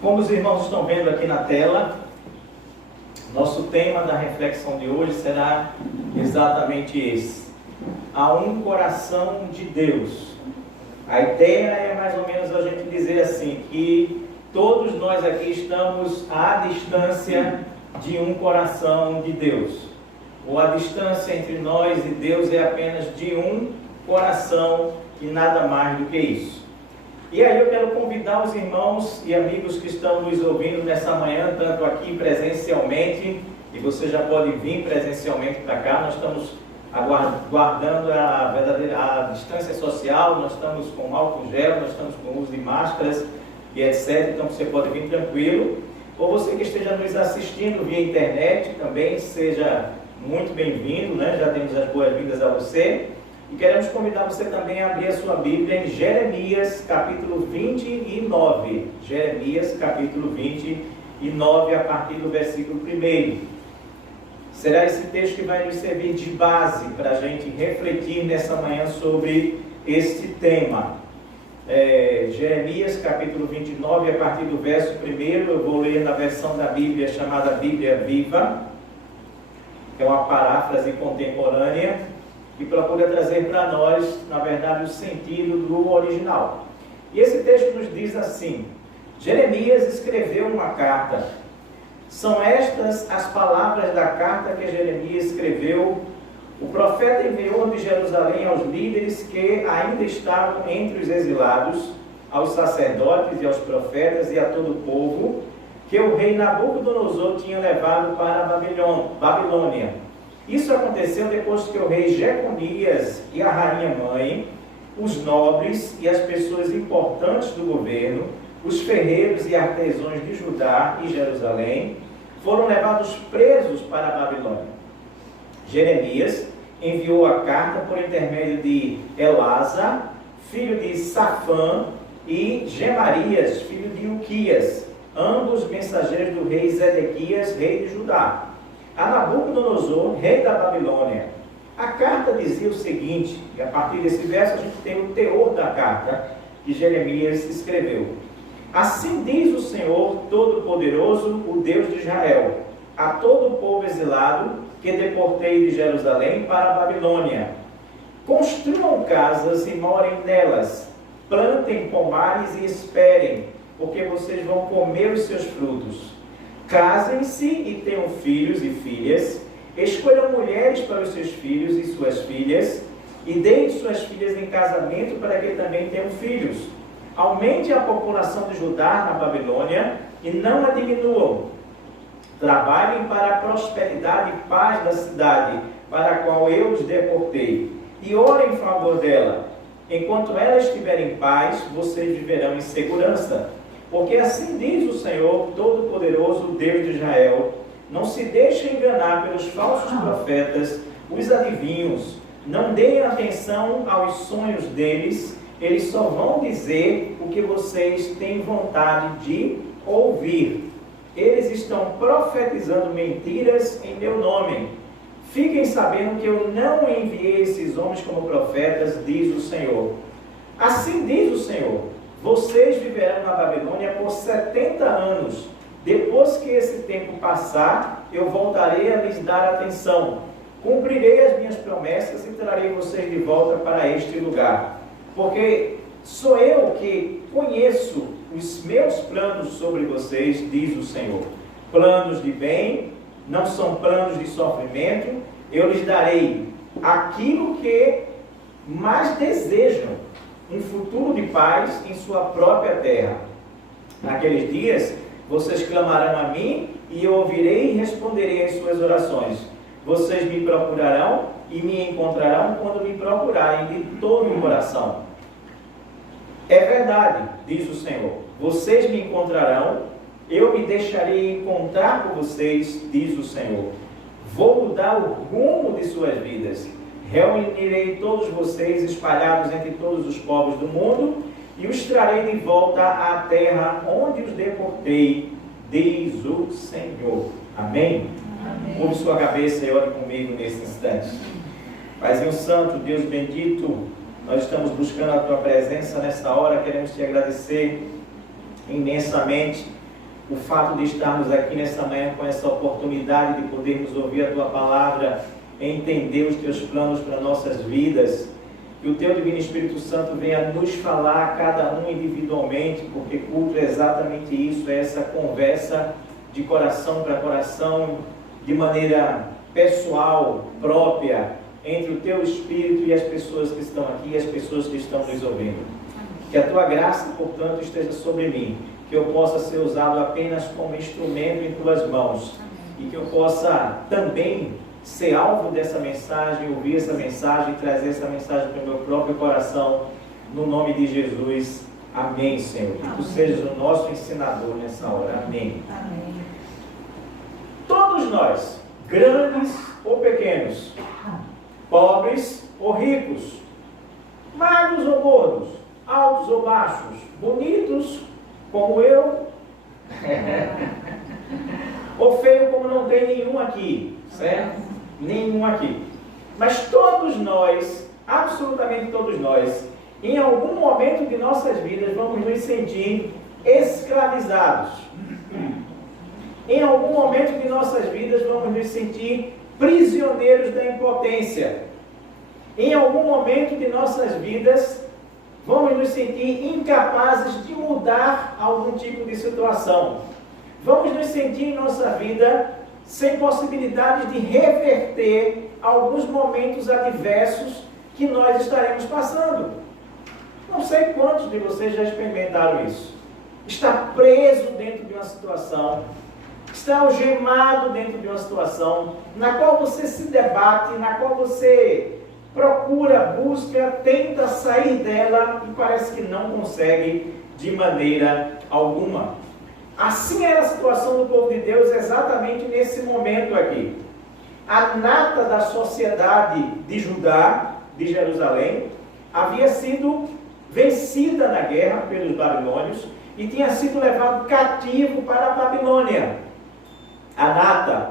Como os irmãos estão vendo aqui na tela, nosso tema da reflexão de hoje será exatamente esse: há um coração de Deus. A ideia é mais ou menos a gente dizer assim, que todos nós aqui estamos à distância de um coração de Deus. Ou a distância entre nós e Deus é apenas de um coração e nada mais do que isso. E aí eu quero convidar os irmãos e amigos que estão nos ouvindo nessa manhã, tanto aqui presencialmente, e você já pode vir presencialmente para cá. Nós estamos guardando a distância social, nós estamos com álcool gel, nós estamos com uso de máscaras e etc. Então você pode vir tranquilo. Ou você que esteja nos assistindo via internet também, seja muito bem-vindo, né? Já demos as boas-vindas a você. E queremos convidar você também a abrir a sua Bíblia em Jeremias, capítulo 29. Jeremias, capítulo 29, a partir do versículo 1. Será esse texto que vai nos servir de base para a gente refletir nessa manhã sobre este tema. Jeremias, capítulo 29, a partir do verso 1, eu vou ler na versão da Bíblia chamada Bíblia Viva, que é uma paráfrase contemporânea, que procura trazer para nós, na verdade, o sentido do original. E esse texto nos diz assim: Jeremias escreveu uma carta. São estas as palavras da carta que Jeremias escreveu. O profeta enviou de Jerusalém aos líderes que ainda estavam entre os exilados, aos sacerdotes e aos profetas e a todo o povo, que o rei Nabucodonosor tinha levado para a Babilônia. Isso aconteceu depois que o rei Jeconias e a rainha mãe, os nobres e as pessoas importantes do governo, os ferreiros e artesãos de Judá e Jerusalém, foram levados presos para a Babilônia. Jeremias enviou a carta por intermédio de Elasa, filho de Safã, e Gemarias, filho de Uquias, ambos mensageiros do rei Zedequias, rei de Judá, a Nabucodonosor, rei da Babilônia. A carta dizia o seguinte, e a partir desse verso a gente tem o teor da carta que Jeremias escreveu. Assim diz o Senhor Todo-Poderoso, o Deus de Israel, a todo o povo exilado que deportei de Jerusalém para a Babilônia: construam casas e morem nelas, plantem pomares e esperem, porque vocês vão comer os seus frutos. Casem-se e tenham filhos e filhas, escolham mulheres para os seus filhos e suas filhas, e deem suas filhas em casamento para que também tenham filhos. Aumente a população de Judá na Babilônia e não a diminuam. Trabalhem para a prosperidade e paz da cidade, para a qual eu os deportei, e orem em favor dela. Enquanto ela estiver em paz, vocês viverão em segurança. Porque assim diz o Senhor Todo-Poderoso, Deus de Israel: não se deixem enganar pelos falsos profetas, os adivinhos. Não deem atenção aos sonhos deles, eles só vão dizer o que vocês têm vontade de ouvir. Eles estão profetizando mentiras em meu nome. Fiquem sabendo que eu não enviei esses homens como profetas, diz o Senhor. Assim diz o Senhor: vocês viverão na Babilônia por 70 anos. Depois que esse tempo passar, eu voltarei a lhes dar atenção. Cumprirei as minhas promessas e trarei vocês de volta para este lugar. Porque sou eu que conheço os meus planos sobre vocês, diz o Senhor. Planos de bem, não são planos de sofrimento. Eu lhes darei aquilo que mais desejam, um futuro de paz em sua própria terra. Naqueles dias, vocês clamarão a mim, e eu ouvirei e responderei às suas orações. Vocês me procurarão e me encontrarão quando me procurarem de todo o coração. É verdade, diz o Senhor, vocês me encontrarão, eu me deixarei encontrar por vocês, diz o Senhor. Vou mudar o rumo de suas vidas. Reunirei todos vocês espalhados entre todos os povos do mundo e os trarei de volta à terra onde os deportei, diz o Senhor. Amém? Curve sua cabeça e ore comigo nesse instante. Paizinho Santo, Deus bendito, nós estamos buscando a Tua presença nessa hora, queremos Te agradecer imensamente o fato de estarmos aqui nessa manhã com essa oportunidade de podermos ouvir a Tua palavra, entender os Teus planos para nossas vidas. Que o Teu Divino Espírito Santo venha nos falar, cada um individualmente, porque culto é exatamente isso, é essa conversa de coração para coração, de maneira pessoal, própria, entre o Teu Espírito e as pessoas que estão aqui e as pessoas que estão nos ouvindo. Que a Tua graça, portanto, esteja sobre mim, que eu possa ser usado apenas como instrumento em Tuas mãos e que eu possa também ser alvo dessa mensagem, ouvir essa mensagem, trazer essa mensagem para o meu próprio coração, no nome de Jesus. Amém, Senhor. Que Tu sejas o nosso ensinador nessa hora. Amém. Amém. Todos nós, grandes ou pequenos, pobres ou ricos, magros ou gordos, altos ou baixos, bonitos como eu, ou feio como não tem nenhum aqui, certo? Nenhum aqui. Mas todos nós, absolutamente todos nós, em algum momento de nossas vidas vamos nos sentir escravizados. Em algum momento de nossas vidas vamos nos sentir prisioneiros da impotência. Em algum momento de nossas vidas vamos nos sentir incapazes de mudar algum tipo de situação. Vamos nos sentir em nossa vida sem possibilidades de reverter alguns momentos adversos que nós estaremos passando. Não sei quantos de vocês já experimentaram isso. Está preso dentro de uma situação, está algemado dentro de uma situação na qual você se debate, na qual você procura, busca, tenta sair dela e parece que não consegue de maneira alguma. Assim era a situação do povo de Deus exatamente nesse momento aqui. A nata da sociedade de Judá, de Jerusalém, havia sido vencida na guerra pelos babilônios e tinha sido levado cativo para a Babilônia. A nata,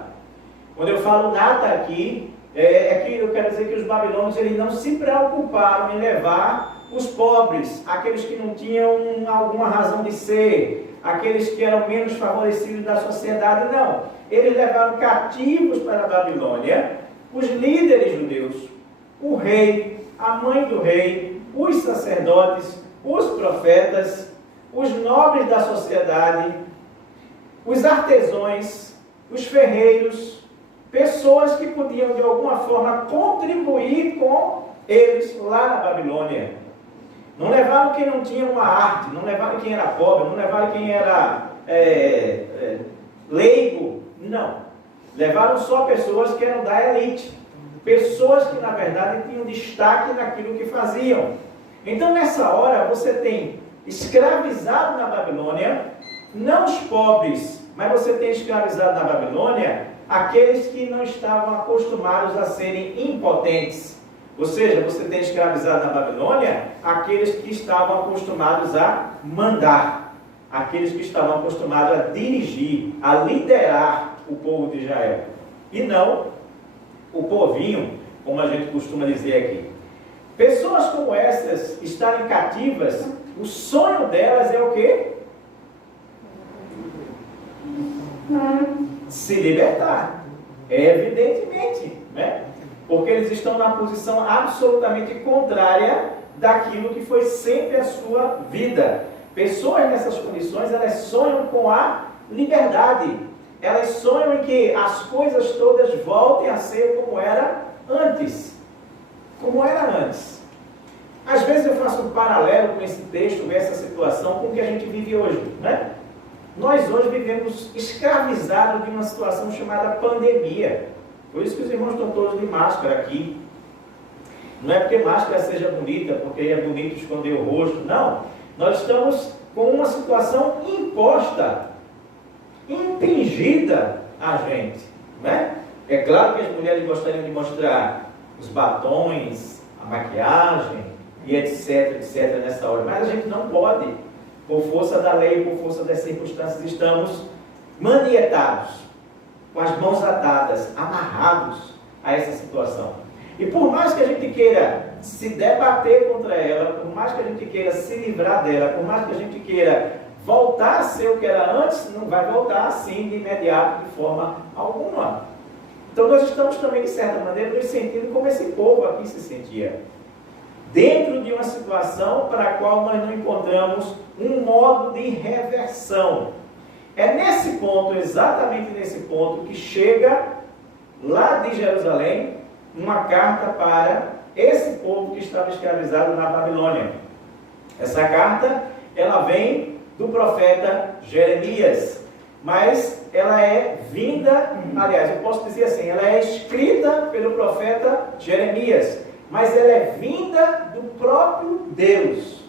quando eu falo nata aqui, é que eu quero dizer que os babilônios eles não se preocuparam em levar os pobres, aqueles que não tinham alguma razão de ser, aqueles que eram menos favorecidos da sociedade, não. Eles levaram cativos para a Babilônia os líderes judeus, o rei, a mãe do rei, os sacerdotes, os profetas, os nobres da sociedade, os artesãos, os ferreiros, pessoas que podiam de alguma forma contribuir com eles lá na Babilônia. Não levaram quem não tinha uma arte, não levaram quem era pobre, não levaram quem era leigo, não. Levaram só pessoas que eram da elite, pessoas que na verdade tinham destaque naquilo que faziam. Então nessa hora você tem escravizado na Babilônia, não os pobres, mas você tem escravizado na Babilônia aqueles que não estavam acostumados a serem impotentes. Ou seja, você tem escravizado na Babilônia aqueles que estavam acostumados a mandar, aqueles que estavam acostumados a dirigir, a liderar o povo de Israel. E não o povinho, como a gente costuma dizer aqui. Pessoas como essas estarem cativas, o sonho delas é o quê? Se libertar. Evidentemente, né? Porque eles estão na posição absolutamente contrária daquilo que foi sempre a sua vida. Pessoas nessas condições, elas sonham com a liberdade. Elas sonham em que as coisas todas voltem a ser como era antes. Como era antes. Às vezes eu faço um paralelo com esse texto, com essa situação, com o que a gente vive hoje, né? Nós hoje vivemos escravizados de uma situação chamada pandemia. Por isso que os irmãos estão todos de máscara aqui. Não é porque máscara seja bonita, porque é bonito esconder o rosto. Não. Nós estamos com uma situação imposta, impingida a gente, né? É claro que as mulheres gostariam de mostrar os batons, a maquiagem e etc, etc nessa hora. Mas a gente não pode, por força da lei, por força das circunstâncias, estamos manietados, com as mãos atadas, amarrados a essa situação. E por mais que a gente queira se debater contra ela, por mais que a gente queira se livrar dela, por mais que a gente queira voltar a ser o que era antes, não vai voltar assim de imediato, de forma alguma. Então nós estamos também, de certa maneira, nos sentindo como esse povo aqui se sentia. Dentro de uma situação para a qual nós não encontramos um modo de reversão. É nesse ponto, exatamente nesse ponto, que chega lá de Jerusalém uma carta para esse povo que estava escravizado na Babilônia. Essa carta, ela vem do profeta Jeremias, mas ela é vinda, aliás, eu posso dizer assim, ela é escrita pelo profeta Jeremias, mas ela é vinda do próprio Deus.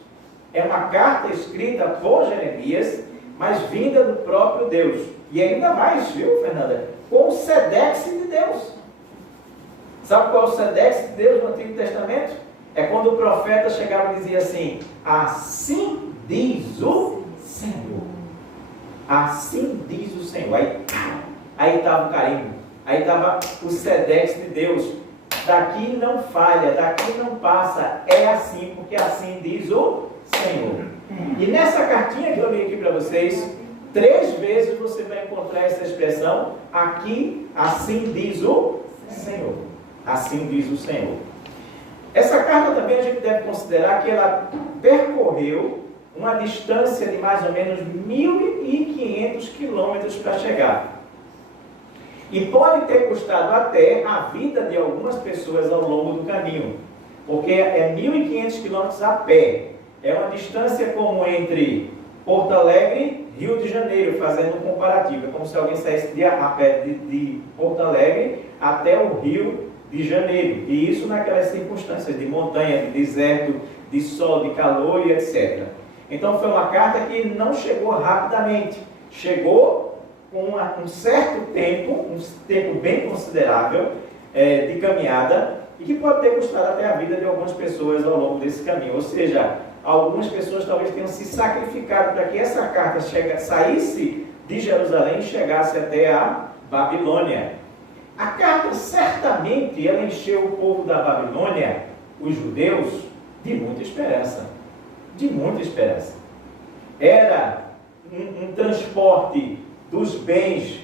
É uma carta escrita por Jeremias, mas vinda do próprio Deus. E ainda mais, viu, Fernanda? Com o Sedex de Deus. Sabe qual é o Sedex de Deus no Antigo Testamento? É quando o profeta chegava e dizia assim: assim diz o Senhor. Assim diz o Senhor. Aí estava o carimbo. Aí estava o Sedex de Deus. Daqui não falha, daqui não passa. É assim, porque assim diz o Senhor. E nessa cartinha que eu li aqui para vocês, 3 vezes você vai encontrar essa expressão: aqui, assim diz o Senhor. Assim diz o Senhor. Essa carta também a gente deve considerar que ela percorreu uma distância de mais ou menos 1.500 quilômetros para chegar. E pode ter custado até a vida de algumas pessoas ao longo do caminho, porque é 1.500 quilômetros a pé. É uma distância como entre Porto Alegre e Rio de Janeiro, fazendo um comparativo. É como se alguém saísse a pé de Porto Alegre até o Rio de Janeiro. E isso naquelas circunstâncias de montanha, de deserto, de sol, de calor e etc. Então foi uma carta que não chegou rapidamente. Chegou com um certo tempo, um tempo bem considerável de caminhada, e que pode ter custado até a vida de algumas pessoas ao longo desse caminho. Ou seja, algumas pessoas talvez tenham se sacrificado para que essa carta saísse de Jerusalém e chegasse até a Babilônia. A carta certamente ela encheu o povo da Babilônia, os judeus, de muita esperança. De muita esperança. Era um transporte dos bens,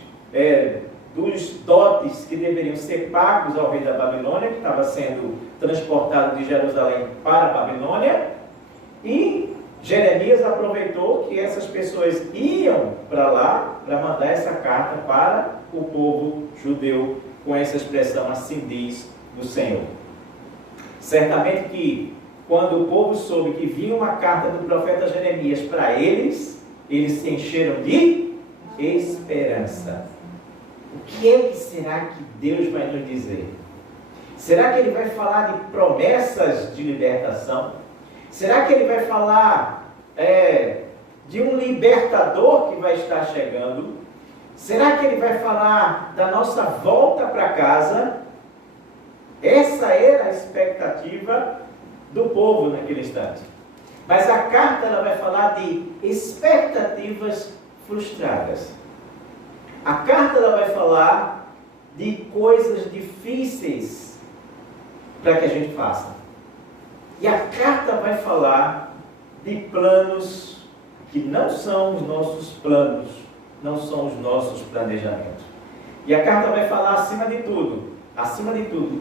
dos dotes que deveriam ser pagos ao rei da Babilônia, que estava sendo transportado de Jerusalém para a Babilônia. E Jeremias aproveitou que essas pessoas iam para lá para mandar essa carta para o povo judeu, com essa expressão: assim diz o Senhor. Certamente que quando o povo soube que vinha uma carta do profeta Jeremias para eles se encheram de esperança. O que é que será que Deus vai nos dizer? Será que Ele vai falar de promessas de libertação? Será que Ele vai falar de um libertador que vai estar chegando? Será que Ele vai falar da nossa volta para casa? Essa era a expectativa do povo naquele instante. Mas a carta ela vai falar de expectativas frustradas. A carta ela vai falar de coisas difíceis para que a gente faça. E a carta vai falar de planos que não são os nossos planos, não são os nossos planejamentos. E a carta vai falar acima de tudo,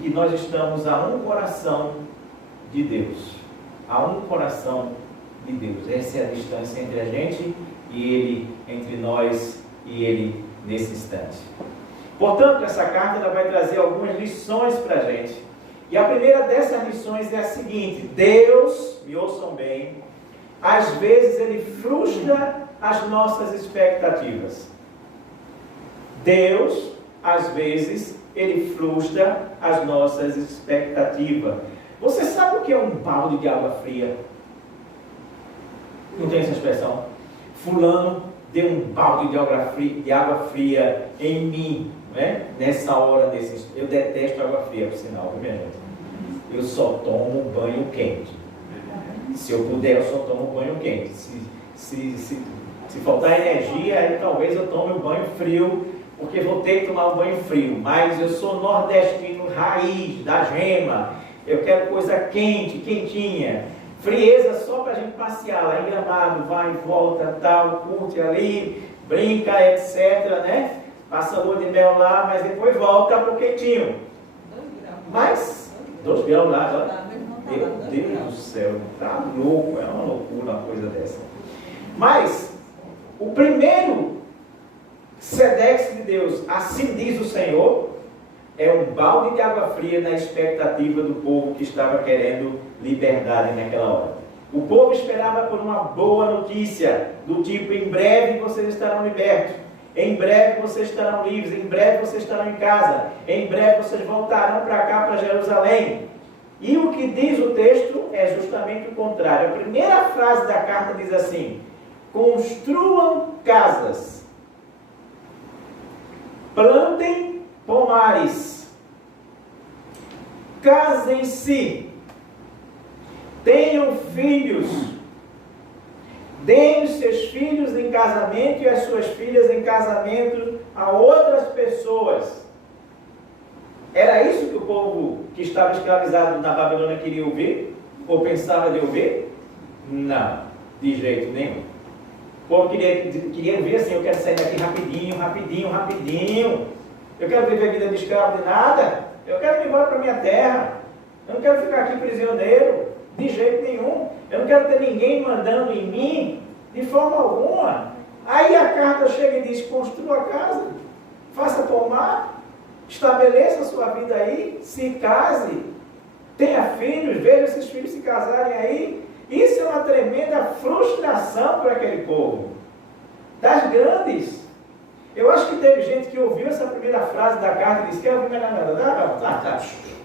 que nós estamos a um coração de Deus. A um coração de Deus. Essa é a distância entre a gente e Ele, entre nós e Ele nesse instante. Portanto, essa carta ela vai trazer algumas lições para a gente. E a primeira dessas lições é a seguinte: Deus, me ouçam bem, às vezes Ele frustra as nossas expectativas. Deus, às vezes, Ele frustra as nossas expectativas. Você sabe o que é um balde de água fria? Não tem essa expressão? Fulano deu um balde de água fria em mim, né? Nessa hora desse. Eu detesto água fria, por sinal, viu, minha gente? Eu só tomo banho quente. Se eu puder, eu só tomo banho quente. Se faltar energia, aí talvez eu tome um banho frio, porque vou ter que tomar um banho frio. Mas eu sou nordestino raiz, da gema. Eu quero coisa quente, quentinha. frieza só para a gente passear lá em Gramado, vai e volta, tal, curte ali, brinca, etc, né? Passa lua de mel lá, mas depois volta pro quentinho. Mas, 2 graus lá, olha. Meu Deus do céu, tá louco, é uma loucura uma coisa dessa. Mas, o primeiro Sedex de Deus, assim diz o Senhor, é um balde de água fria na expectativa do povo que estava querendo liberdade naquela hora. O povo esperava por uma boa notícia, do tipo, em breve vocês estarão libertos, em breve vocês estarão livres, em breve vocês estarão em casa, em breve vocês voltarão para cá, para Jerusalém. E o que diz o texto é justamente o contrário. A primeira frase da carta diz assim: construam casas, plantem pomares, casem-se, tenham filhos, deem os seus filhos em casamento e as suas filhas em casamento a outras pessoas. Era isso que o povo que estava escravizado na Babilônia queria ouvir? Ou pensava de ouvir? Não, de jeito nenhum. O povo queria ouvir assim: eu quero sair daqui rapidinho, rapidinho, rapidinho. Eu quero viver a vida de escravo de nada. Eu quero ir embora para a minha terra. Eu não quero ficar aqui prisioneiro, de jeito nenhum. Eu não quero ter ninguém mandando em mim, de forma alguma. Aí a carta chega e diz: construa a casa, faça pomar, estabeleça a sua vida aí, se case, tenha filhos, veja esses filhos se casarem aí. Isso é uma tremenda frustração para aquele povo, das grandes. Eu acho que teve gente que ouviu essa primeira frase da carta e disse: quer ouvir mais nada? Tá,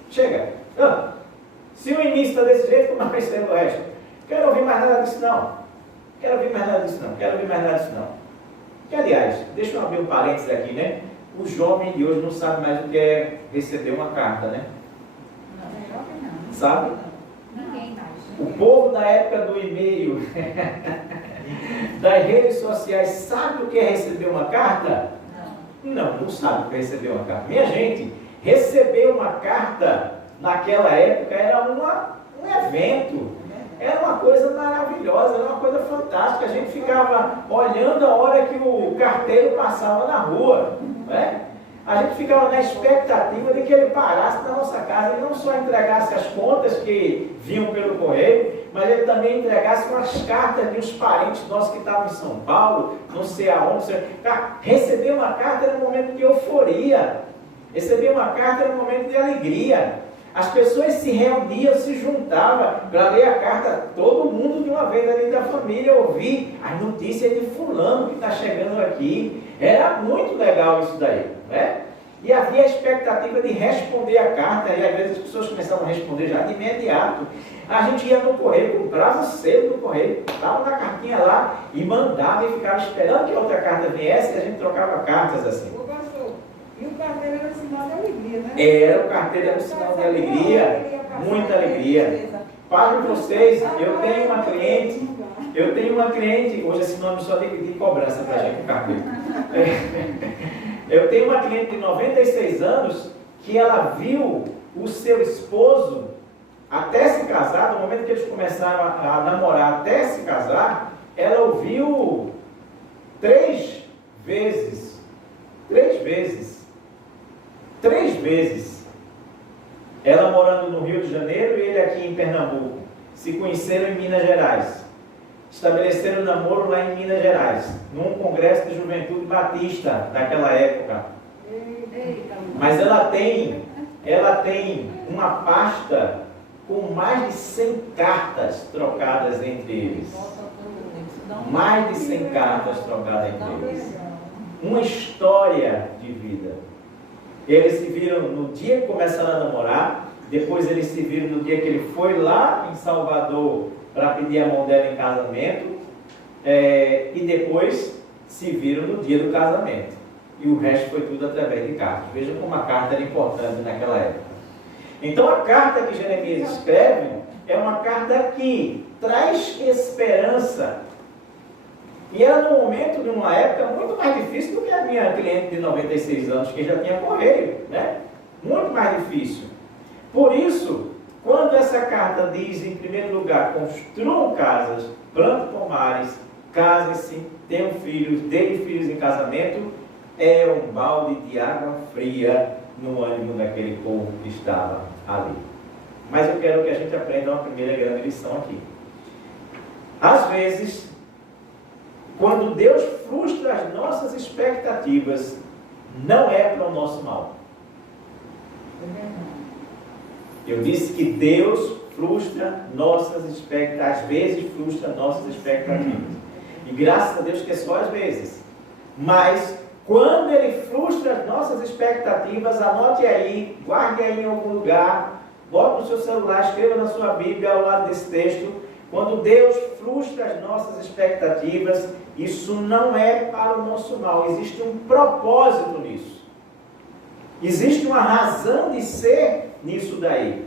chega. Se o início está desse jeito, como vai ser o resto? Quero ouvir mais nada disso não. Quero ouvir mais nada disso não. Quero ouvir mais nada disso não. Que, aliás, deixa eu abrir um parênteses aqui, né? O jovem de hoje não sabe mais o que é receber uma carta, né? Não. Sabe? Ninguém mais. O povo da época do e-mail, das redes sociais, sabe o que é receber uma carta? Não sabe o que é receber uma carta. Minha gente, receber uma carta naquela época era um evento, era uma coisa maravilhosa, era uma coisa fantástica. A gente ficava olhando a hora que o carteiro passava na rua, né? A gente ficava na expectativa de que ele parasse na nossa casa e não só entregasse as contas que vinham pelo correio, mas ele também entregasse umas cartas de uns parentes nossos que estavam em São Paulo, não sei aonde. Receber uma carta era um momento de euforia, receber uma carta era um momento de alegria. As pessoas se reuniam, se juntavam para ler a carta, todo mundo de uma vez ali da família, ouvir as notícias de fulano que está chegando aqui. Era muito legal isso daí, né? E havia a expectativa de responder a carta, e às vezes as pessoas começavam a responder já de imediato. A gente ia no correio, comprava cedo no correio, estava na cartinha lá e mandava e ficava esperando que outra carta viesse, e a gente trocava cartas assim. E o carteiro era sinal de alegria, né? Era, o carteiro era um sinal de alegria, muita alegria. Para vocês, eu tenho uma cliente, hoje esse nome só de cobrança para a gente, o carteiro. Eu tenho uma cliente de 96 anos que ela viu o seu esposo, até se casar, no momento que eles começaram a namorar até se casar, ela o viu 3 vezes. 3 vezes. Ela morando no Rio de Janeiro e ele aqui em Pernambuco. Se conheceram em Minas Gerais. Estabeleceram namoro lá em Minas Gerais, num congresso de juventude batista daquela época. Mas ela tem uma pasta com mais de 100 cartas trocadas entre eles. Mais de 100 cartas trocadas entre eles. Uma história de vida. Eles se viram no dia que começaram a namorar, depois eles se viram no dia que ele foi lá em Salvador para pedir a mão dela em casamento, e depois se viram no dia do casamento. E o resto foi tudo através de cartas. Veja como a carta era importante naquela época. Então a carta que Jeremias escreve é uma carta que traz esperança. E era num momento, numa época muito mais difícil do que a minha cliente de 96 anos, que já tinha correio, né? Muito mais difícil. Por isso, quando essa carta diz, em primeiro lugar, construam casas, plantem pomares, casem-se, tenham filhos, deem filhos em casamento, é um balde de água fria no ânimo daquele povo que estava ali. Mas eu quero que a gente aprenda uma primeira grande lição aqui. Às vezes, quando Deus frustra as nossas expectativas, não é para o nosso mal. Eu disse que Deus frustra nossas expectativas, às vezes frustra nossas expectativas. E graças a Deus que é só às vezes. Mas, quando Ele frustra as nossas expectativas, anote aí, guarde aí em algum lugar, bote no seu celular, escreva na sua Bíblia ao lado desse texto. Quando Deus frustra as nossas expectativas, isso não é para o nosso mal. Existe um propósito nisso. Existe uma razão de ser nisso daí.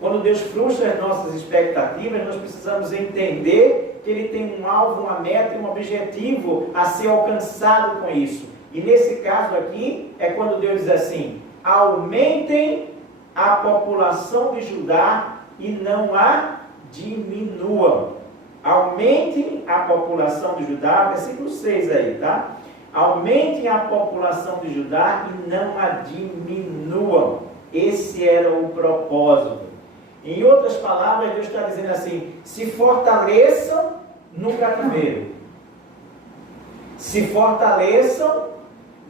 Quando Deus frustra as nossas expectativas, nós precisamos entender que Ele tem um alvo, uma meta e um objetivo a ser alcançado com isso. E nesse caso aqui, é quando Deus diz assim: aumentem a população de Judá e não a diminuam. Aumentem a população de Judá, versículo 6 aí, tá? Aumentem a população de Judá e não a diminuam. Esse era o propósito. Em outras palavras, Deus está dizendo assim: se fortaleçam no cativeiro, se fortaleçam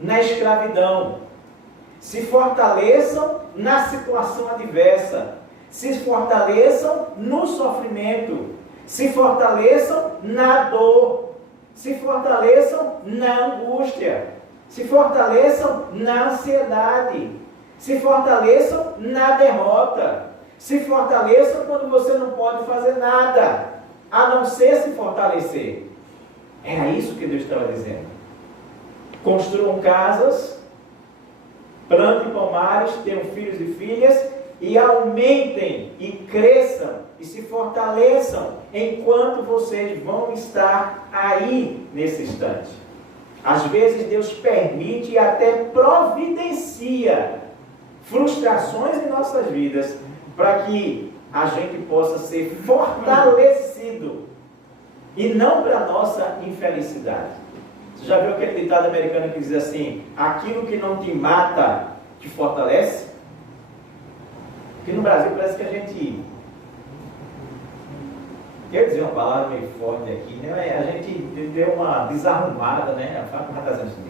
na escravidão, se fortaleçam na situação adversa, se fortaleçam no sofrimento, se fortaleçam na dor, se fortaleçam na angústia, se fortaleçam na ansiedade, se fortaleçam na derrota, se fortaleçam quando você não pode fazer nada, a não ser se fortalecer. Era isso que Deus estava dizendo. Construam casas, plantem pomares, tenham filhos e filhas, e aumentem e cresçam e se fortaleçam enquanto vocês vão estar aí nesse instante. Às vezes Deus permite e até providencia frustrações em nossas vidas para que a gente possa ser fortalecido e não para a nossa infelicidade. Você já viu aquele ditado americano que diz assim: aquilo que não te mata te fortalece? Aqui no Brasil parece que a gente, quer dizer uma palavra meio forte aqui, né? A gente deu uma desarrumada, né? A fábrica está dizendo assim: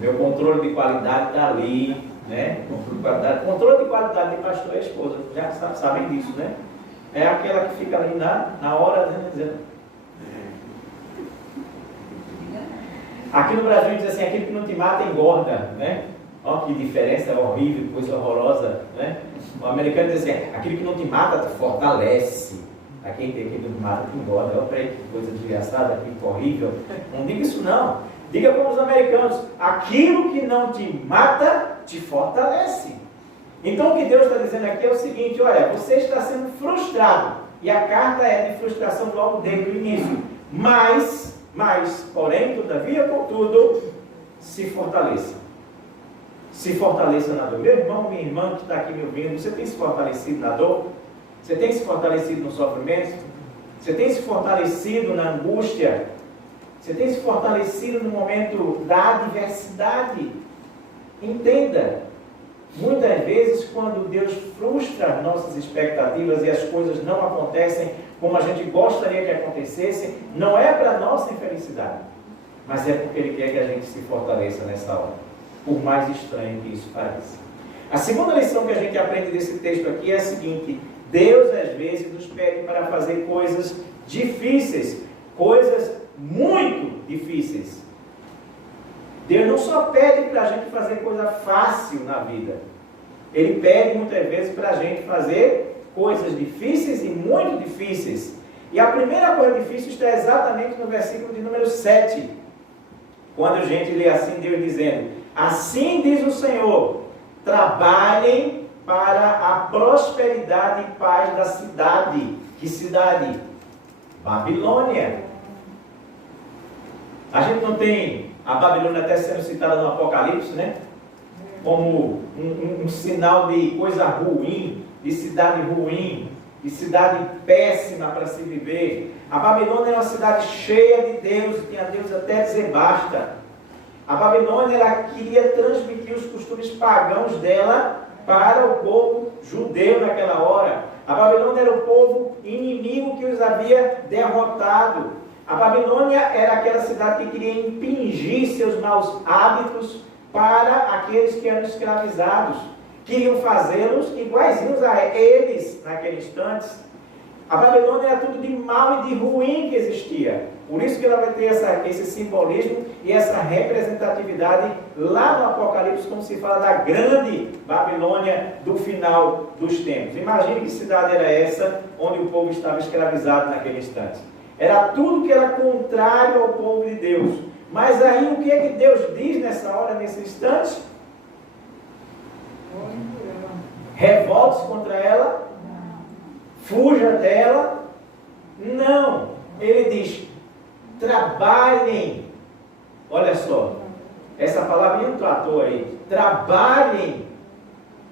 meu controle de qualidade está ali, né? Controle de qualidade de pastor e esposa, já sabem disso, né? É aquela que fica ali na hora, né? Dizendo. Aqui no Brasil diz assim: aquilo que não te mata engorda, né? Olha que diferença horrível, coisa horrorosa, né? O americano diz assim: aquilo que não te mata te fortalece. Aqui tem aquilo que não te mata te engorda. Olha para aí que coisa desgraçada, que horrível. Não diga isso não. Diga como os americanos: aquilo que não te mata te fortalece. Então o que Deus está dizendo aqui é o seguinte: olha, você está sendo frustrado. E a carta é de frustração logo desde o início. Mas, porém, todavia, contudo, se fortaleça. Se fortaleça na dor. Meu irmão, minha irmã que está aqui me ouvindo, você tem se fortalecido na dor? Você tem se fortalecido no sofrimento? Você tem se fortalecido na angústia? Você tem se fortalecido no momento da adversidade? Entenda, muitas vezes quando Deus frustra as nossas expectativas e as coisas não acontecem como a gente gostaria que acontecesse, não é para a nossa infelicidade, mas é porque Ele quer que a gente se fortaleça nessa hora, por mais estranho que isso pareça. A segunda lição que a gente aprende desse texto aqui é a seguinte: Deus às vezes nos pede para fazer coisas difíceis, coisas muito difíceis. Deus não só pede para a gente fazer coisa fácil na vida, Ele pede muitas vezes para a gente fazer coisas difíceis e muito difíceis. E a primeira coisa difícil está exatamente no versículo de número 7, quando a gente lê assim, Deus dizendo: assim diz o Senhor, trabalhem para a prosperidade e paz da cidade. Que cidade? Babilônia. A gente não tem a Babilônia até sendo citada no Apocalipse, né? Como um sinal de coisa ruim, de cidade ruim, de cidade péssima para se viver. A Babilônia era uma cidade cheia de Deus, tinha Deus até dizer basta. A Babilônia, ela queria transmitir os costumes pagãos dela para o povo judeu naquela hora. A Babilônia era o povo inimigo que os havia derrotado. A Babilônia era aquela cidade que queria impingir seus maus hábitos para aqueles que eram escravizados. Queriam fazê-los iguaizinhos a eles naquele instante. A Babilônia era tudo de mal e de ruim que existia. Por isso que ela vai ter esse simbolismo e essa representatividade lá no Apocalipse, como se fala da grande Babilônia do final dos tempos. Imagine que cidade era essa, onde o povo estava escravizado naquele instante. Era tudo que era contrário ao povo de Deus. Mas aí o que é que Deus diz nessa hora, nesse instante? Revolte-se contra ela? Fuja dela? Não. Ele diz, trabalhem. Olha só, essa palavra não tratou aí. Trabalhem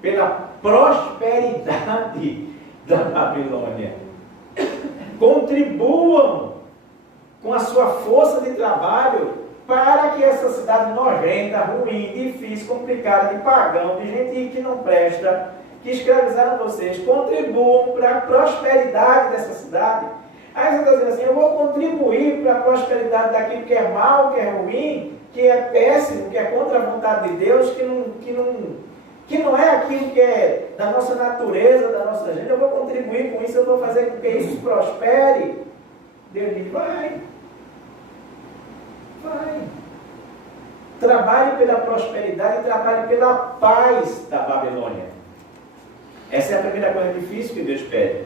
pela prosperidade da Babilônia. Contribuam com a sua força de trabalho para que essa cidade nojenta, ruim, difícil, complicada, de pagão, de gente que não presta, que escravizaram vocês, contribuam para a prosperidade dessa cidade. Aí você está dizendo assim, eu vou contribuir para a prosperidade daquilo que é mal, que é ruim, que é péssimo, que é contra a vontade de Deus, que não é aquilo que é da nossa natureza, da nossa gente. Eu vou contribuir com isso, eu vou fazer com que isso prospere. Deus diz, vai. Trabalhe pela prosperidade e trabalhe pela paz da Babilônia. Essa é a primeira coisa difícil que Deus pede.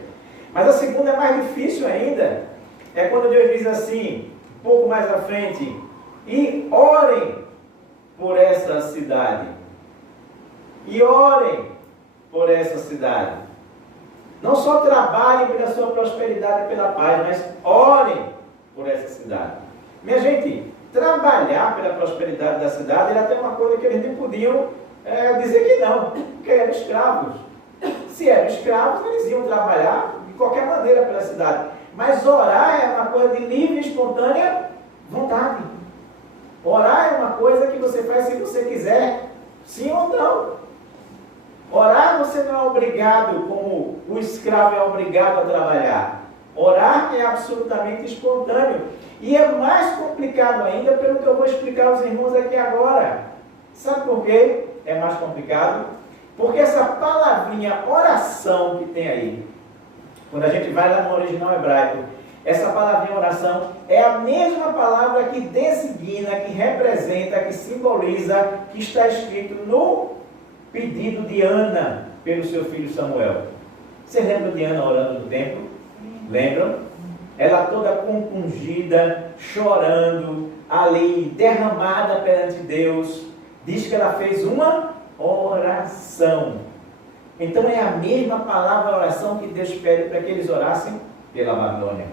Mas a segunda é mais difícil ainda. É quando Deus diz assim, um pouco mais à frente, e orem por essa cidade. E orem por essa cidade. Não só trabalhem pela sua prosperidade e pela paz, mas orem por essa cidade. Minha gente, trabalhar pela prosperidade da cidade era até uma coisa que eles nem podiam dizer que não, porque eram escravos. Se eram escravos, eles iam trabalhar de qualquer maneira pela cidade. Mas orar é uma coisa de livre e espontânea vontade. Orar é uma coisa que você faz se você quiser, sim ou não. Orar você não é obrigado, como o escravo é obrigado a trabalhar. Orar é absolutamente espontâneo. E é mais complicado ainda pelo que eu vou explicar aos irmãos aqui agora. Sabe por quê é mais complicado? Porque essa palavrinha oração que tem aí, quando a gente vai lá no original hebraico, essa palavrinha oração é a mesma palavra que designa, que representa, que simboliza, que está escrito no pedido de Ana pelo seu filho Samuel. Vocês lembram de Ana orando no templo? Lembram? Ela toda compungida, chorando, ali, derramada perante Deus. Diz que ela fez uma oração. Então é a mesma palavra oração que Deus pede para que eles orassem pela Babilônia.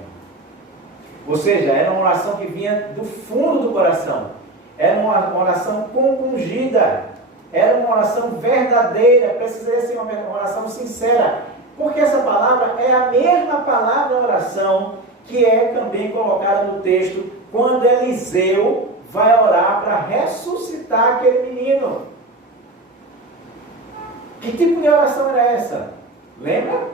Ou seja, era uma oração que vinha do fundo do coração. Era uma oração compungida. Era uma oração verdadeira. Precisaria ser uma oração sincera. Porque essa palavra é a mesma palavra oração que é também colocada no texto quando Eliseu vai orar para ressuscitar aquele menino. Que tipo de oração era essa? Lembra?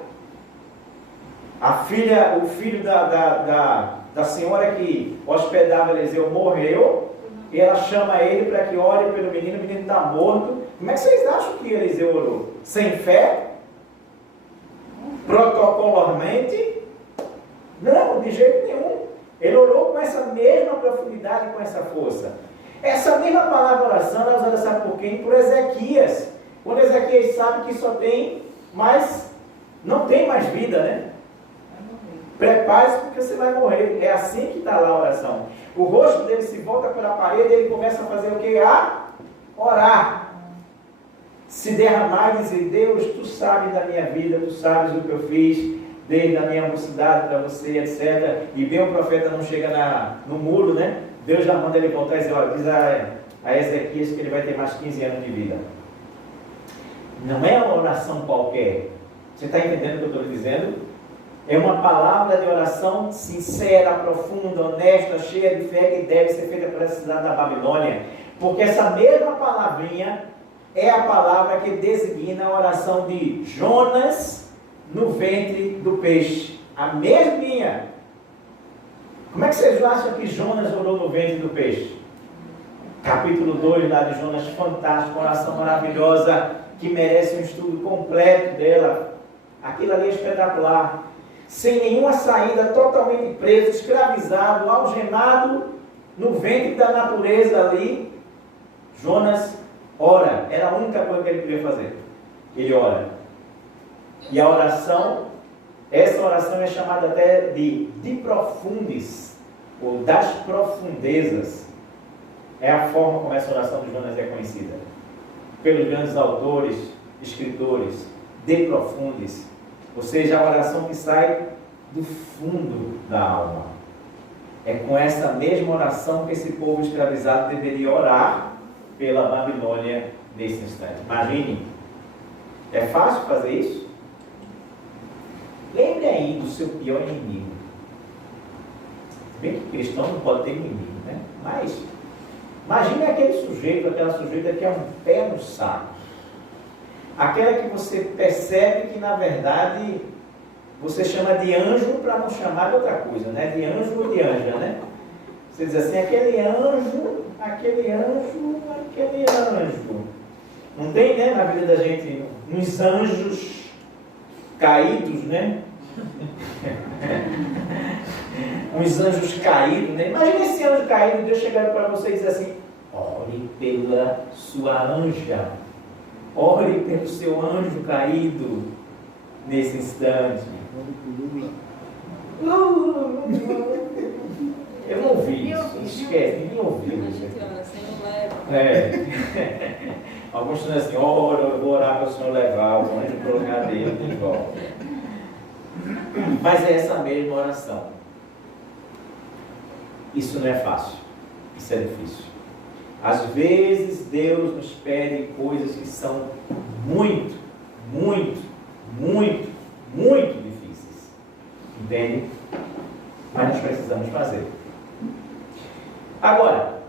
O filho da senhora que hospedava Eliseu morreu, e ela chama ele para que ore pelo menino, o menino está morto. Como é que vocês acham que Eliseu orou? Sem fé? Protocolarmente? Não, de jeito nenhum. Ele orou com essa mesma profundidade, com essa força. Essa mesma palavra oração, ela é usada, sabe por quem? Por Ezequias. Quando Ezequias sabe que só tem mais, não tem mais vida, né? Prepare-se porque você vai morrer. É assim que está lá a oração. O rosto dele se volta pela parede e ele começa a fazer o que? A orar. Se derramar e dizer, Deus, tu sabes da minha vida, tu sabes o que eu fiz, desde a minha mocidade para você, etc. E bem o profeta não chega no muro, né? Deus já manda ele voltar e dizer, olha, diz a Ezequias que ele vai ter mais 15 anos de vida. Não é uma oração qualquer. Você está entendendo o que eu estou lhe dizendo? É uma palavra de oração sincera, profunda, honesta, cheia de fé, que deve ser feita para essa cidade da Babilônia. Porque essa mesma palavrinha é a palavra que designa a oração de Jonas no ventre do peixe. A mesminha. Como é que vocês acham que Jonas orou no ventre do peixe? Capítulo 2 lá de Jonas, fantástico, oração maravilhosa, que merece um estudo completo dela. Aquilo ali é espetacular. Sem nenhuma saída, totalmente preso, escravizado, algemado no ventre da natureza ali, Jonas ora. Era a única coisa que ele podia fazer. Ele ora. E a oração, essa oração é chamada até de profundis, ou das profundezas. É a forma como essa oração de Jonas é conhecida. Pelos grandes autores, escritores, de profundis. Ou seja, a oração que sai do fundo da alma. É com essa mesma oração que esse povo escravizado deveria orar pela Babilônia nesse instante. Imagine. É fácil fazer isso? Lembre aí do seu pior inimigo. Bem que cristão não pode ter inimigo, né? Mas imagine aquele sujeito, aquela sujeita que é um pé no saco. Aquela que você percebe que, na verdade, você chama de anjo para não chamar de outra coisa, né? De anjo ou de anja, né? Você diz assim, aquele anjo. Não tem, né, na vida da gente, uns anjos caídos, né? Uns anjos caídos, né? Imagina esse anjo caído, Deus chegando para você e dizer assim, ore pela sua anja. Ore pelo seu anjo caído nesse instante. Eu não ouvi isso. Esquece, ninguém ouviu. Alguns dizem assim, eu vou orar para o Senhor levar o anjo para o lugar dele de volta. Mas é essa mesma oração. Isso não é fácil. Isso é difícil. Às vezes Deus nos pede coisas que são muito difíceis. Entende? Mas nós precisamos fazer. Agora,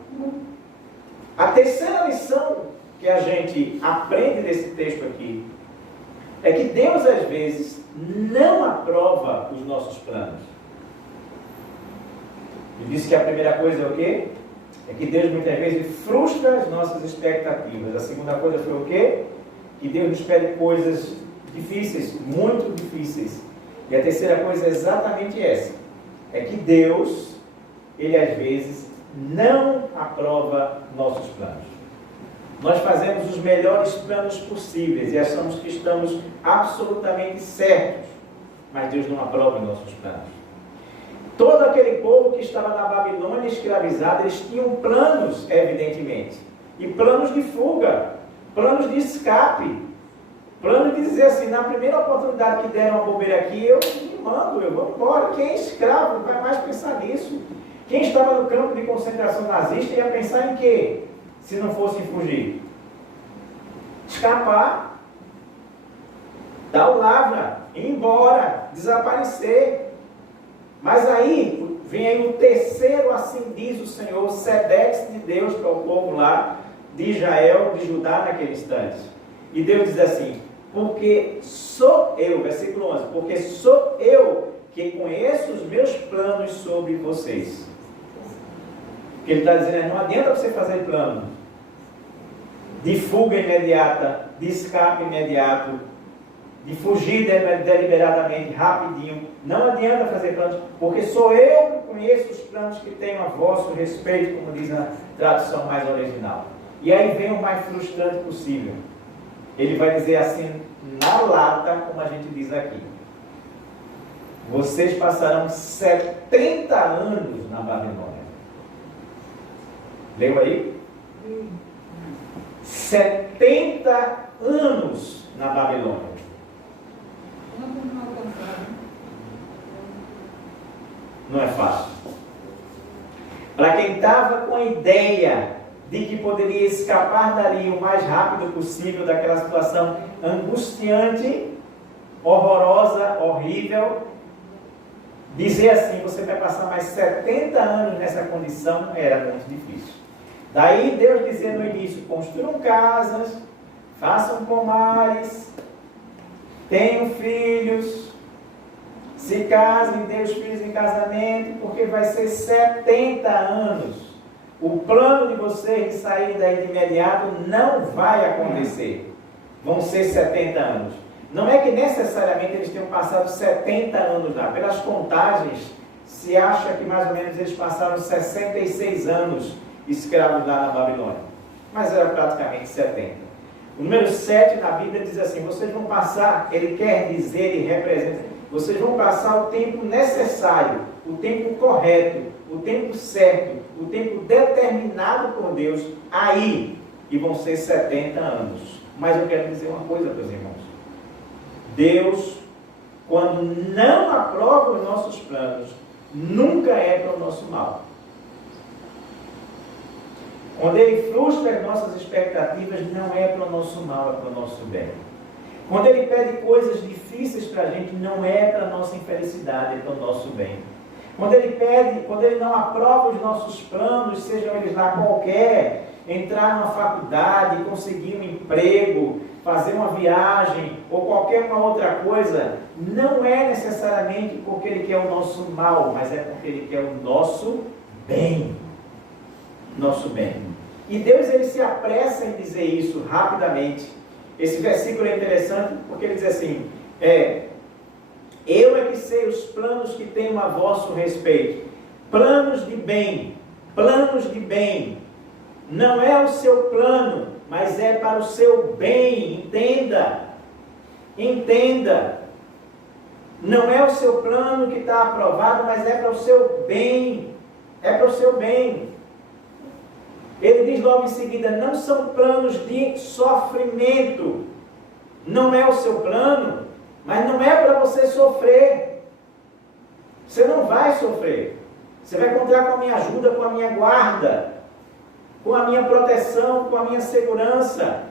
a terceira lição que a gente aprende desse texto aqui é que Deus às vezes não aprova os nossos planos. Ele disse que a primeira coisa é o quê? É que Deus muitas vezes frustra as nossas expectativas. A segunda coisa foi o quê? Que Deus nos pede coisas difíceis, muito difíceis. E a terceira coisa é exatamente essa. É que Deus, Ele às vezes não aprova nossos planos. Nós fazemos os melhores planos possíveis e achamos que estamos absolutamente certos. Mas Deus não aprova os nossos planos. Todo aquele povo que estava na Babilônia escravizado, eles tinham planos, evidentemente. E planos de fuga, planos de escape. Plano de dizer assim, na primeira oportunidade que deram uma bobeira aqui, eu me mando, eu vou embora. Quem é escravo não vai mais pensar nisso. Quem estava no campo de concentração nazista ia pensar em quê? Se não fosse fugir. Escapar. Dar o lavra, ir embora, desaparecer. Mas aí, vem aí o terceiro, assim diz o Senhor, o Sedex de Deus para o povo lá, de Israel, de Judá naquele instante. E Deus diz assim, porque sou eu, versículo 11, porque sou eu que conheço os meus planos sobre vocês. Porque ele está dizendo, não adianta você fazer plano de fuga imediata, de escape imediato, de fugir deliberadamente, rapidinho. Não adianta fazer planos, porque sou eu que conheço os planos que tenho a vosso respeito, como diz na tradução mais original. E aí vem o mais frustrante possível. Ele vai dizer assim, na lata, como a gente diz aqui. Vocês passarão 70 anos na Babilônia. Leu aí? 70 anos na Babilônia. Não é fácil. Para quem estava com a ideia de que poderia escapar dali o mais rápido possível daquela situação angustiante, horrorosa, horrível. Dizer assim, você vai passar mais 70 anos nessa condição, era muito difícil. Daí Deus dizia no início, construam casas, façam pomares, tenham filhos, se casem, dê os filhos em casamento, porque vai ser 70 anos. O plano de vocês de sair daí de imediato não vai acontecer. Vão ser 70 anos. Não é que necessariamente eles tenham passado 70 anos lá. Pelas contagens, se acha que mais ou menos eles passaram 66 anos escravos lá na Babilônia. Mas era praticamente 70. O número 7 na Bíblia diz assim, vocês vão passar, ele quer dizer e representa, vocês vão passar o tempo necessário, o tempo correto, o tempo certo, o tempo determinado por Deus aí, e vão ser 70 anos. Mas eu quero dizer uma coisa, meus irmãos. Deus, quando não aprova os nossos planos, nunca é para o nosso mal. Quando Ele frustra as nossas expectativas, não é para o nosso mal, é para o nosso bem. Quando Ele pede coisas difíceis para a gente, não é para a nossa infelicidade, é para o nosso bem. Quando Ele não aprova os nossos planos, sejam eles lá qualquer, entrar numa faculdade, conseguir um emprego, fazer uma viagem ou qualquer uma outra coisa, não é necessariamente porque Ele quer o nosso mal, mas é porque Ele quer o nosso bem. Nosso bem. E Deus, Ele se apressa em dizer isso rapidamente. Esse versículo é interessante porque ele diz assim, eu é que sei os planos que tenho a vosso respeito. Planos de bem. Planos de bem. Não é o seu plano, mas é para o seu bem. Entenda. Entenda. Não é o seu plano que está aprovado, mas é para o seu bem. É para o seu bem. Ele diz logo em seguida, não são planos de sofrimento. Não é o seu plano, mas não é para você sofrer. Você não vai sofrer. Você vai contar com a minha ajuda, com a minha guarda, com a minha proteção, com a minha segurança.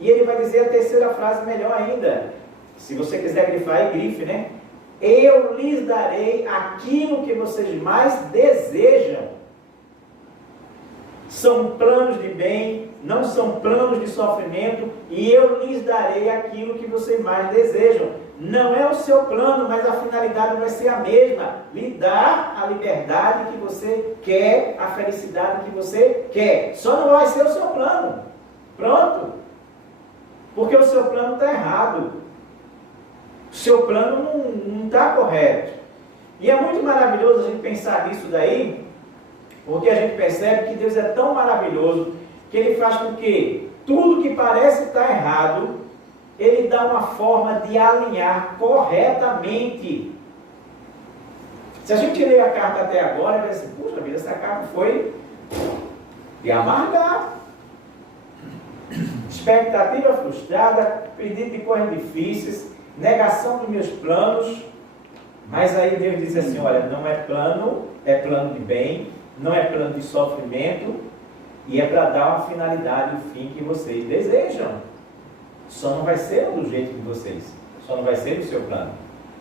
E ele vai dizer a terceira frase melhor ainda. Se você quiser grifar, grife, né? Eu lhes darei aquilo que vocês mais desejam. São planos de bem, não são planos de sofrimento, e eu lhes darei aquilo que vocês mais desejam. Não é o seu plano, mas a finalidade vai ser a mesma. Lhe dar a liberdade que você quer, a felicidade que você quer. Só não vai ser o seu plano. Pronto. Porque o seu plano está errado. O seu plano não está correto. E é muito maravilhoso a gente pensar nisso daí, porque a gente percebe que Deus é tão maravilhoso que Ele faz com que tudo que parece estar errado, Ele dá uma forma de alinhar corretamente. Se a gente ler a carta até agora, vai dizer, puxa vida, essa carta foi de amargar. Expectativa frustrada, pedido de coisas difíceis, negação dos meus planos. Mas aí Deus diz assim, olha, não é plano, é plano de bem. Não é plano de sofrimento, e é para dar uma finalidade, o fim que vocês desejam. Só não vai ser do jeito de vocês, só não vai ser do seu plano.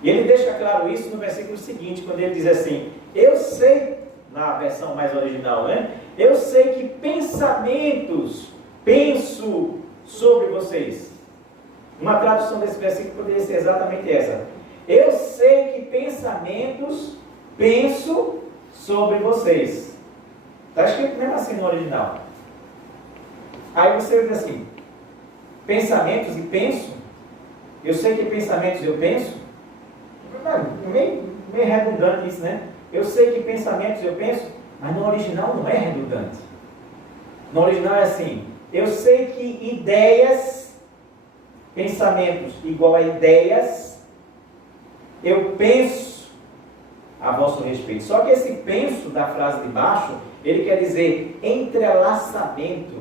E ele deixa claro isso no versículo seguinte, quando ele diz assim, eu sei, na versão mais original, né? Eu sei que pensamentos penso sobre vocês. Uma tradução desse versículo poderia ser exatamente essa. Eu sei que pensamentos penso sobre vocês. Está escrito mesmo assim no original. Aí você diz assim, pensamentos e penso. Eu sei que pensamentos eu penso. Meio redundante isso, né? Eu sei que pensamentos eu penso, mas no original não é redundante. No original é assim, eu sei que ideias, pensamentos igual a ideias, eu penso a vosso respeito. Só que esse penso da frase de baixo, ele quer dizer entrelaçamento,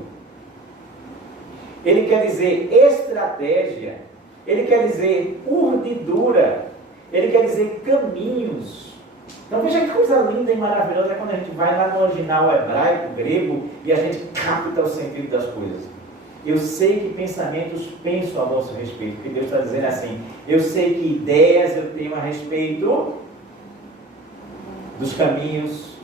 ele quer dizer estratégia, ele quer dizer urdidura, ele quer dizer caminhos. Então veja que coisa linda e maravilhosa é quando a gente vai lá no original hebraico, grego, e a gente capta o sentido das coisas. Eu sei que pensamentos penso a vosso respeito. Porque Deus está dizendo assim: eu sei que ideias eu tenho a respeito dos caminhos,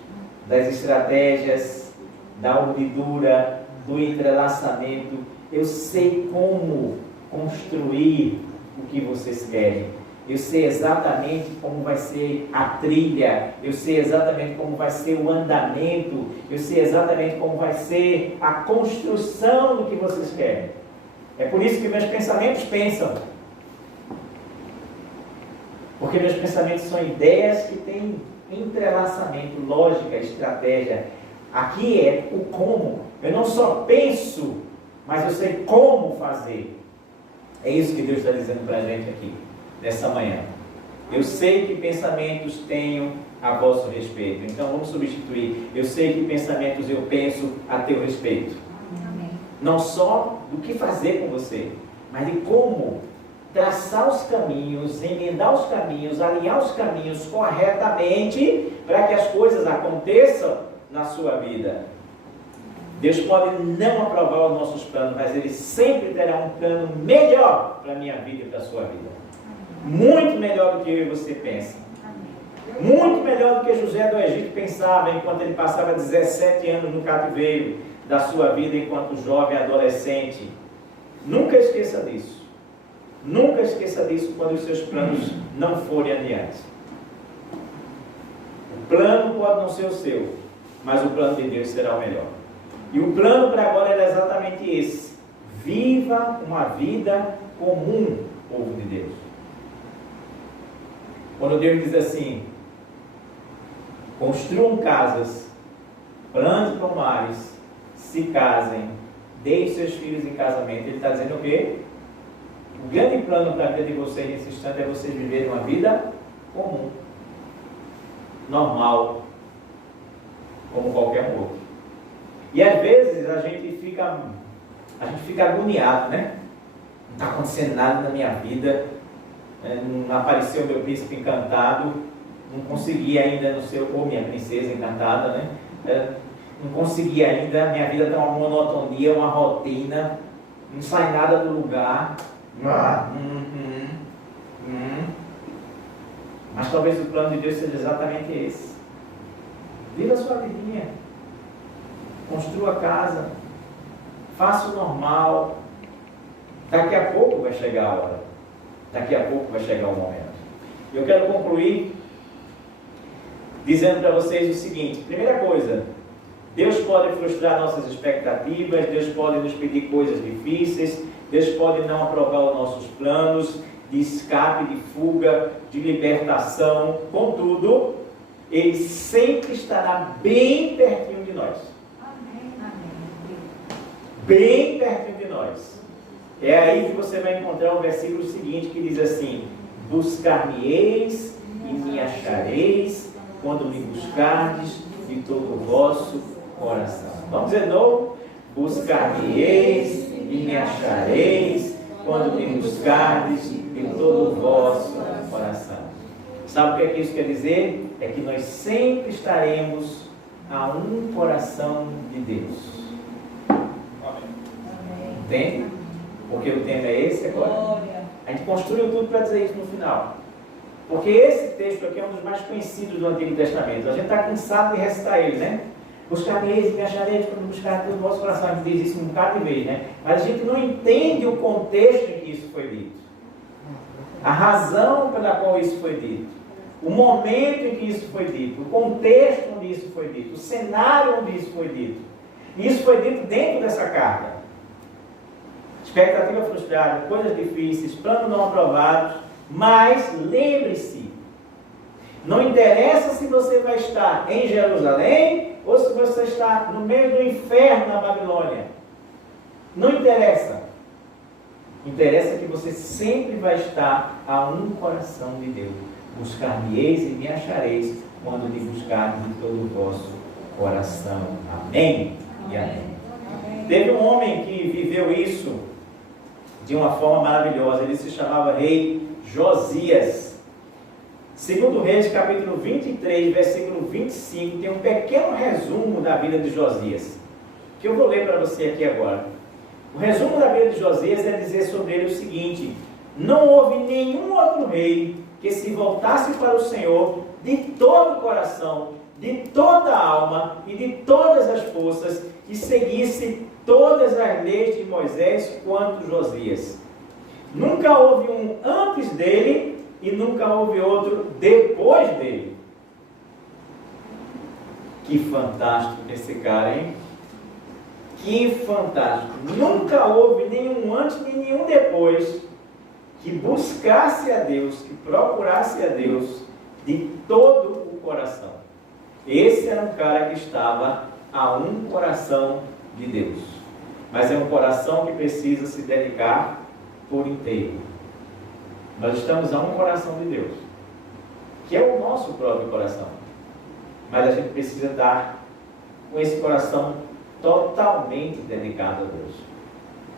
das estratégias, da urdidura, do entrelaçamento. Eu sei como construir o que vocês querem. Eu sei exatamente como vai ser a trilha. Eu sei exatamente como vai ser o andamento. Eu sei exatamente como vai ser a construção do que vocês querem. É por isso que meus pensamentos pensam. Porque meus pensamentos são ideias que têm entrelaçamento, lógica, estratégia. Aqui é o como. Eu não só penso, mas eu sei como fazer. É isso que Deus está dizendo para a gente aqui, nessa manhã. Eu sei que pensamentos tenho a vosso respeito. Então vamos substituir. Eu sei que pensamentos eu penso a teu respeito. Amém. Não só do que fazer com você, mas de como traçar os caminhos, emendar os caminhos, alinhar os caminhos corretamente para que as coisas aconteçam na sua vida. Deus pode não aprovar os nossos planos, mas Ele sempre terá um plano melhor para a minha vida e para a sua vida. Muito melhor do que eu e você pensa. Muito melhor do que José do Egito pensava enquanto ele passava 17 anos no cativeiro da sua vida enquanto jovem adolescente. Nunca esqueça disso. Nunca esqueça disso quando os seus planos não forem adiante. O plano pode não ser o seu, mas o plano de Deus será o melhor. E o plano para agora era exatamente esse: viva uma vida comum, povo de Deus. Quando Deus diz assim: construam casas, plantem pomares, se casem, deem seus filhos em casamento, Ele está dizendo o quê? O grande plano para a vida de vocês nesse instante é vocês viverem uma vida comum, normal, como qualquer um outro. E às vezes a gente fica agoniado, né? Não está acontecendo nada na minha vida, não apareceu o meu príncipe encantado, não consegui ainda não ser minha princesa encantada, né? Não consegui ainda, minha vida está uma monotonia, uma rotina, não sai nada do lugar. Mas talvez o plano de Deus seja exatamente esse. Viva a sua vidinha, construa a casa, faça o normal. Daqui a pouco vai chegar a hora, daqui a pouco vai chegar o momento. Eu quero concluir dizendo para vocês o seguinte: primeira coisa, Deus pode frustrar nossas expectativas, Deus pode nos pedir coisas difíceis, Deus pode não aprovar os nossos planos de escape, de fuga, de libertação. Contudo, Ele sempre estará bem pertinho de nós. Amém. Bem pertinho de nós. É aí que você vai encontrar o versículo seguinte que diz assim: buscar-me-eis e me achareis quando me buscardes de todo o vosso coração. Vamos dizer de novo: buscar-me-eis e me achareis quando me buscardes de todo o vosso coração. Sabe o que isso quer dizer? É que nós sempre estaremos a um coração de Deus. Entende? Porque o tema é esse agora. A gente construiu tudo para dizer isso no final. Porque esse texto aqui é um dos mais conhecidos do Antigo Testamento. A gente está cansado de recitar ele, né? Buscar-me-eis e me achareis quando buscar todo o vosso coração. A gente diz isso um bocado de vez, né? Mas a gente não entende o contexto em que isso foi dito. A razão pela qual isso foi dito. O momento em que isso foi dito. O contexto onde isso foi dito. O cenário onde isso foi dito. E isso foi dito dentro dessa carta. Expectativa frustrada, coisas difíceis, planos não aprovados. Mas lembre-se, não interessa se você vai estar em Jerusalém ou se você está no meio do inferno na Babilônia. Não interessa. Interessa que você sempre vai estar a um coração de Deus. Buscar-me-eis e me achareis quando me buscardes de todo o vosso coração. Amém e amém. Teve um homem que viveu isso de uma forma maravilhosa. Ele se chamava rei Josias. Segundo Reis, capítulo 23, versículo 25, tem um pequeno resumo da vida de Josias, que eu vou ler para você aqui agora. O resumo da Bíblia de Josias é dizer sobre ele o seguinte: não houve nenhum outro rei que se voltasse para o Senhor de todo o coração, de toda a alma e de todas as forças, e seguisse todas as leis de Moisés quanto Josias. Nunca houve um antes dele e nunca houve outro depois dele. Que fantástico esse cara, hein? Que fantástico! Nunca houve nenhum antes nem nenhum depois que buscasse a Deus, que procurasse a Deus de todo o coração. Esse era um cara que estava a um coração de Deus. Mas é um coração que precisa se dedicar por inteiro. Nós estamos a um coração de Deus, que é o nosso próprio coração. Mas a gente precisa estar com esse coração totalmente dedicado a Deus.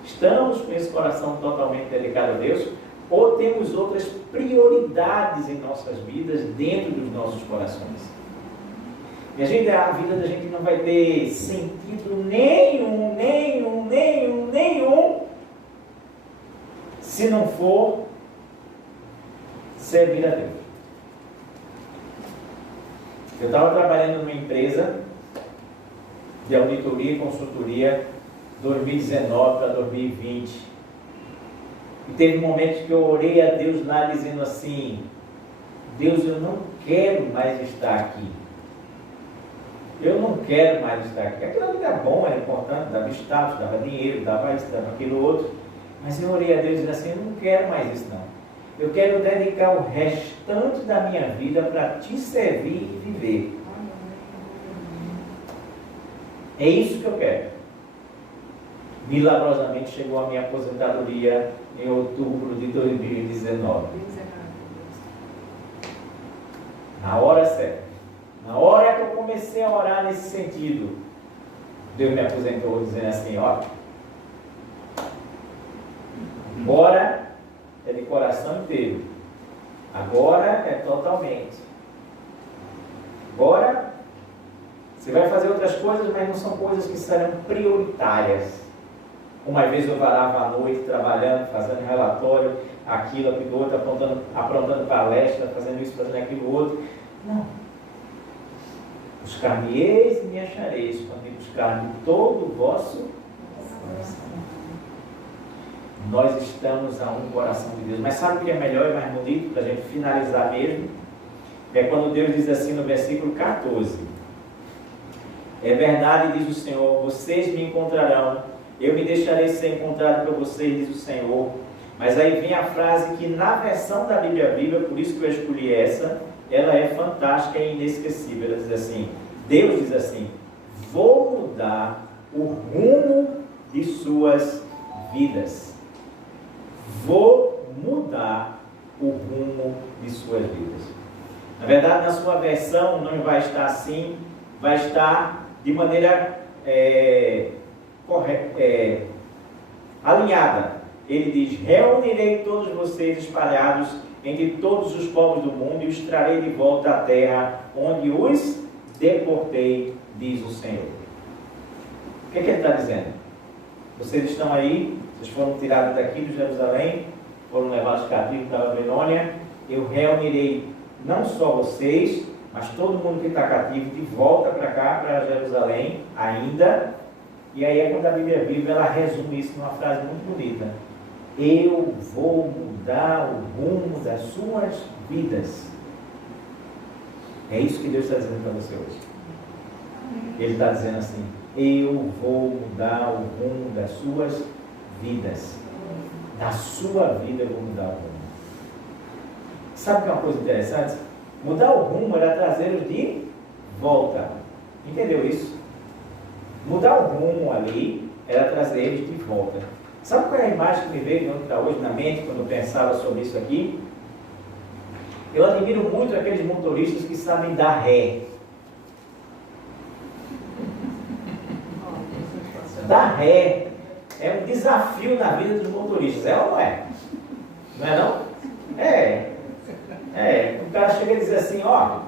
Estamos com esse coração totalmente dedicado a Deus, ou temos outras prioridades em nossas vidas dentro dos nossos corações? E a vida da gente não vai ter sentido nenhum, se não for servir a Deus. Eu estava trabalhando numa empresa de auditoria e consultoria 2019 para 2020. E teve momentos que eu orei a Deus lá dizendo assim: Deus, eu não quero mais estar aqui. Eu não quero mais estar aqui. Aquilo ali era bom, era importante, dava status, dava dinheiro, dava isso, dava aquilo outro. Mas eu orei a Deus dizendo assim: eu não quero mais isso não. Eu quero dedicar o restante da minha vida para te servir e viver. É isso que eu quero. Milagrosamente chegou a minha aposentadoria em outubro de 2019. Na hora certa. Na hora que eu comecei a orar nesse sentido, Deus me aposentou dizendo assim: ó, agora é de coração inteiro. Agora é totalmente. Agora você vai fazer outras coisas, mas não são coisas que serão prioritárias. Uma vez eu varava à noite trabalhando, fazendo relatório, aquilo outro, aprontando palestra, fazendo isso, fazendo aquilo outro. Não. Buscar-me-eis e me achareis, quando me buscar de todo o vosso coração. Nós estamos a um coração de Deus. Mas sabe o que é melhor e mais bonito para a gente finalizar mesmo? É quando Deus diz assim no versículo 14: é verdade, diz o Senhor, vocês me encontrarão, eu me deixarei ser encontrado por vocês, diz o Senhor. Mas aí vem a frase que na versão da Bíblia Viva, por isso que eu escolhi essa, ela é fantástica e inesquecível. Ela diz assim, Deus diz assim: vou mudar o rumo de suas vidas. Vou mudar o rumo de suas vidas. Na verdade, na sua versão não vai estar assim, vai estar de maneira alinhada. Ele diz: reunirei todos vocês espalhados entre todos os povos do mundo e os trarei de volta à terra onde os deportei, diz o Senhor. O que é que ele está dizendo? Vocês estão aí, vocês foram tirados daqui de Jerusalém, foram levados cativos da Babilônia. Eu reunirei não só vocês, mas todo mundo que está cativo de volta para cá, para Jerusalém ainda. E aí é quando a Bíblia Viva ela resume isso numa frase muito bonita: eu vou mudar o rumo das suas vidas. É isso que Deus está dizendo para você hoje. Ele está dizendo assim: eu vou mudar o rumo das suas vidas. Da sua vida eu vou mudar o rumo. Sabe que é uma coisa interessante? Mudar o rumo era trazê-los de volta. Entendeu isso? Mudar o rumo ali era trazer eles de volta. Sabe qual é a imagem que me veio de onde está hoje na mente quando eu pensava sobre isso aqui? Eu admiro muito aqueles motoristas que sabem dar ré. Dar ré é um desafio na vida dos motoristas, é ou não é? Não é não? O cara chega e diz assim, ó,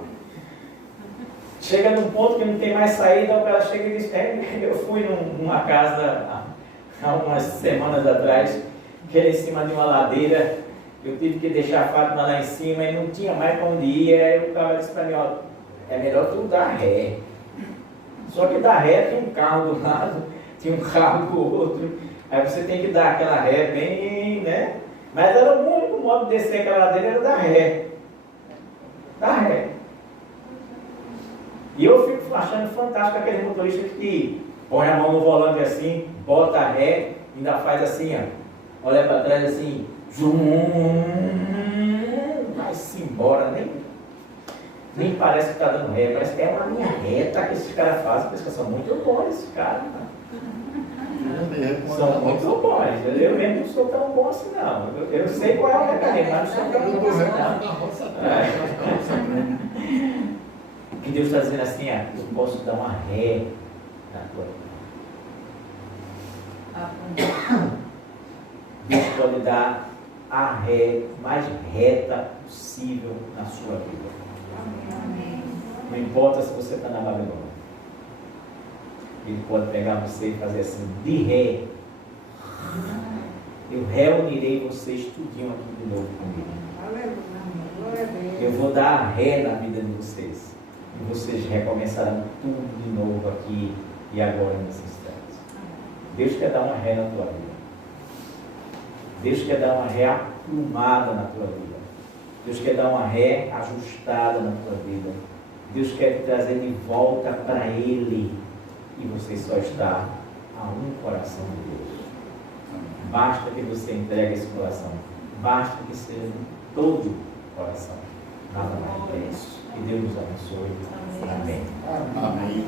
chega num ponto que não tem mais saída, o cara chega e diz, eu fui numa casa há umas semanas atrás, que era em cima de uma ladeira, eu tive que deixar a Fátima lá em cima e não tinha mais para onde ir. Aí o cara disse para mim, ó, é melhor tu dar ré. Só que dar ré tem um carro do lado, tem um carro do outro, aí você tem que dar aquela ré bem, né? Mas era o único modo de descer aquela ladeira, era dar ré. Dar ré. E eu fico achando fantástico aquele motorista que põe a mão no volante assim, bota a ré, ainda faz assim, ó, olha para trás assim, vai-se embora, nem parece que está dando ré, parece que é uma linha reta que esses caras fazem, parece que são muito bons esses caras. São muito bons, eu mesmo não sou tão bom assim não, eu sei qual é o mecanismo, mas não sou tão bom assim não. Que Deus está dizendo assim, eu posso dar uma ré na tua vida. Deus pode dar a ré mais reta possível na sua vida. Amém. Não importa se você está na Babilônia. Ele pode pegar você e fazer assim, de ré. Eu reunirei vocês tudinho aqui de novo comigo. Aleluia. Glória a Deus. Eu vou dar a ré na vida de vocês. E vocês recomeçarão tudo de novo aqui e agora nesse instante. Deus quer dar uma ré na tua vida. Deus quer dar uma ré aprumada na tua vida. Deus quer dar uma ré ajustada na tua vida. Deus quer te trazer de volta para Ele. E você só está a um coração de Deus. Basta que você entregue esse coração. Basta que seja todo o coração. Nada mais do que isso. Que Deus nos abençoe. Amém. Amém.